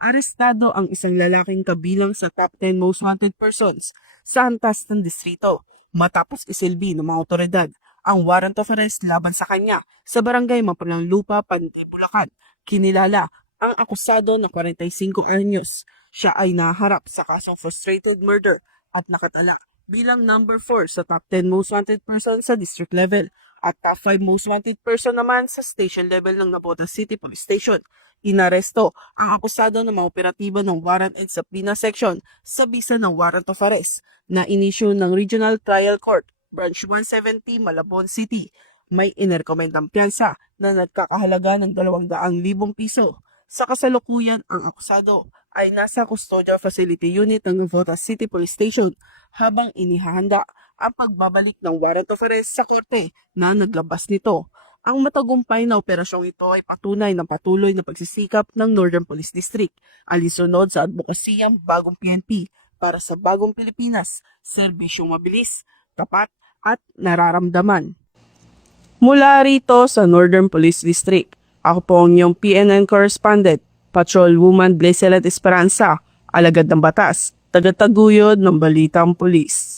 arestado ang isang lalaking kabilang sa top 10 most wanted persons sa antas ng distrito matapos isilbi ng mga otoridad ang warrant of arrest laban sa kanya sa barangay Mapulang Lupa, Panday, Bulacan. Kinilala ang akusado na 45 anyos. Siya ay naharap sa kasong frustrated murder at nakatala bilang number 4 sa top 10 most wanted person sa district level at top 5 most wanted person naman sa station level ng Navotas City Police Station. Inaresto ang akusado ng mga operatibo ng Warrant and Subpoena Section sa bisa ng Warrant of Arrest na inisyu ng Regional Trial Court, Branch 170, Malabon City. May inerekomendang piyansa na nagkakahalaga ng 200,000 piso. Sa kasalukuyan, ang akusado ay nasa Custodial Facility Unit ng Navotas City Police Station habang inihahanda ang pagbabalik ng warrant of arrest sa korte na naglabas nito. Ang matagumpay na operasyong ito ay patunay ng patuloy na pagsisikap ng Northern Police District alinsunod sa advokasiyang bagong PNP para sa bagong Pilipinas, serbisyong mabilis, tapat at nararamdaman. Mula rito sa Northern Police District, ako po ang iyong PNN correspondent, Patrolwoman Blaiselet Esperanza, alagad ng batas, tagataguyod ng Balitang Pulis.